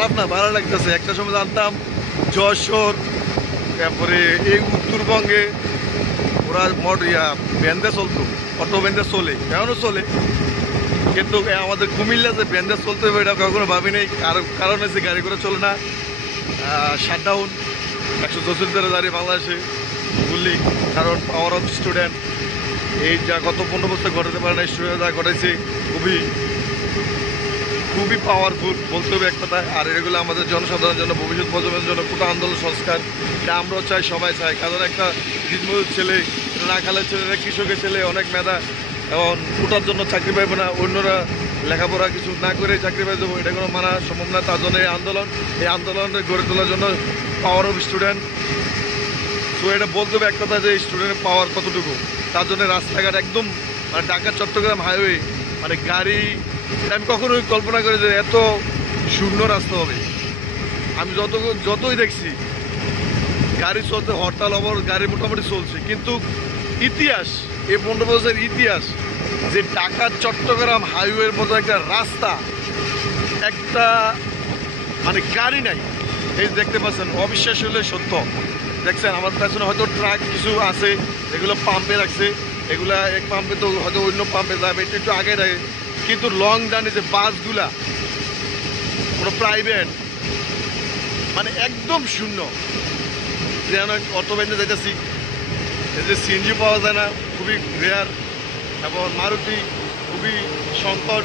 খারাপ না, ভালো লাগতেছে। একটা সময় জানতাম যশোর, তারপরে এই উত্তরবঙ্গে ওরা ব্যান্ডে চলতো, অটো ব্যান্ডে চলে, এখনও চলে, কিন্তু আমাদের কুমিল্লা যে ব্যান্ডে চলতে হবে এটা কখনো ভাবি নেই। কারণ হচ্ছে গাড়ি করে চলে না, শাটডাউন 164 ধরে দাঁড়িয়ে বাংলাদেশে বললি, কারণ পাওয়ার অফ স্টুডেন্ট এই যা গত 15 বছর ঘটাতে পারে না, স্টুডেন্ট যা ঘটাইছে খুবই পাওয়ারফুল বলতে হবে এক কথায়। আর এগুলো আমাদের জনসাধারণের জন্য, ভবিষ্যৎ প্রজন্মের জন্য কোটা আন্দোলন সংস্কার, এটা আমরাও চাই, সবাই চাই। কারণ একটা দিনমজুর ছেলে, রাখালের ছেলেরা, কৃষকের ছেলে, অনেক মেধা, এবং কোটার জন্য চাকরি পাইবে না, অন্যরা লেখাপড়া কিছু না করে চাকরি পাই যাবো, এটা কোনো মানা সম্ভব না। তার জন্য এই আন্দোলন গড়ে তোলার জন্য পাওয়ার অফ স্টুডেন্ট। তো এটা বলতে হবে এক কথা যে স্টুডেন্টের পাওয়ার কতটুকু। তার জন্য রাস্তাঘাট একদম মানে ঢাকা চট্টগ্রাম হাইওয়ে, মানে গাড়ি, আমি কখনোই কল্পনা করি যে এত শূন্য রাস্তা হবে। আমি যতই দেখছি গাড়ি চলতে, হরতাল অবর গাড়ি মোটামুটি চলছে, কিন্তু ইতিহাস, এই 15 বছরের ইতিহাস যে ঢাকা চট্টগ্রাম হাইওয়ের মতো একটা রাস্তা, একটা মানে গাড়ি নাই, এই দেখতে পাচ্ছেন, অবিশ্বাস হলে সত্য। দেখছেন আমার পেছনে হয়তো ট্রাক কিছু আছে, এগুলো পাম্পে রাখছে, এগুলা এক পাম্পে তো হয়তো অন্য পাম্পে যাবে, এটা একটু আগে রাখে, কিন্তু লং জার্নি যে বাসগুলা কোনো প্রাইভেট মানে একদম শূন্য। যেন অটো ব্যান্ডে যাইতেছি, এই যে সিএনজি পাওয়া যায় না, খুবই রেয়ার, এবং মারুতি খুবই সংকট।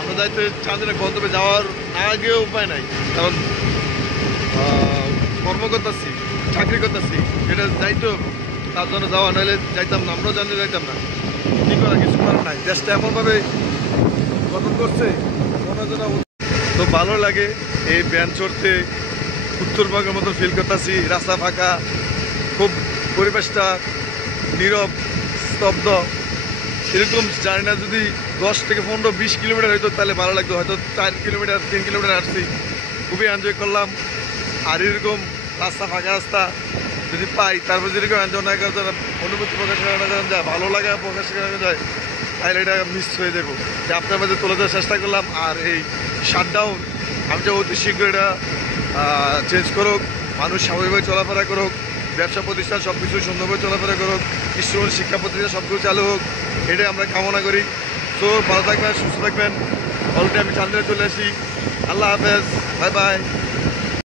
আমরা যাইতে চাঁদিনা গন্তব্যে যাওয়ার আগেও উপায় নাই, কারণ কর্ম করতেছি, চাকরি করতেছি, এটা যাইতে হবে, তার জন্য যাওয়া, নাহলে যাইতাম না, আমরাও জানলে যাইতাম না। কী করা, কিছু করার নাই, দেশটা এমনভাবে গঠন করছে মনে হয়। তো ভালো লাগে এই ব্যান চড়তে, উত্তরবঙ্গের মতো ফিল করতেছি, রাস্তা ফাঁকা, খুব পরিবেশটা নীরব, স্তব্ধ। এরকম জানি না, যদি 10 থেকে 15-20 কিলোমিটার হয়তো তাহলে ভালো লাগতো, হয়তো 4 কিলোমিটার 3 কিলোমিটার আসছি, খুবই এনজয় করলাম। আর এরকম রাস্তা, ফাঁকা রাস্তা যদি পাই, তারপর যেরকম এনজয় করা যায়, অনুভূতি প্রকাশ করানো যায়, ভালো লাগা প্রকাশ করানো যায়, তাহলে এটা মিস হয়ে যাবো। যে আপনার মাঝে তুলে দেওয়ার চেষ্টা করলাম। আর এই শাটডাউন আমি যে অতি শীঘ্র এটা চেঞ্জ করুক, মানুষ স্বাভাবিকভাবে চলাফেরা করুক, ব্যবসা প্রতিষ্ঠান সব কিছু সুন্দরভাবে চলাফেরা করুক, স্কুল শিক্ষা প্রতিষ্ঠান সব কিছু চালু হোক, এটাই আমরা কামনা করি। তো ভালো থাকবেন, সুস্থ থাকবেন। অলরেডি আমি চান্দিনা চলে আসি। আল্লাহ হাফেজ, বাই বাই।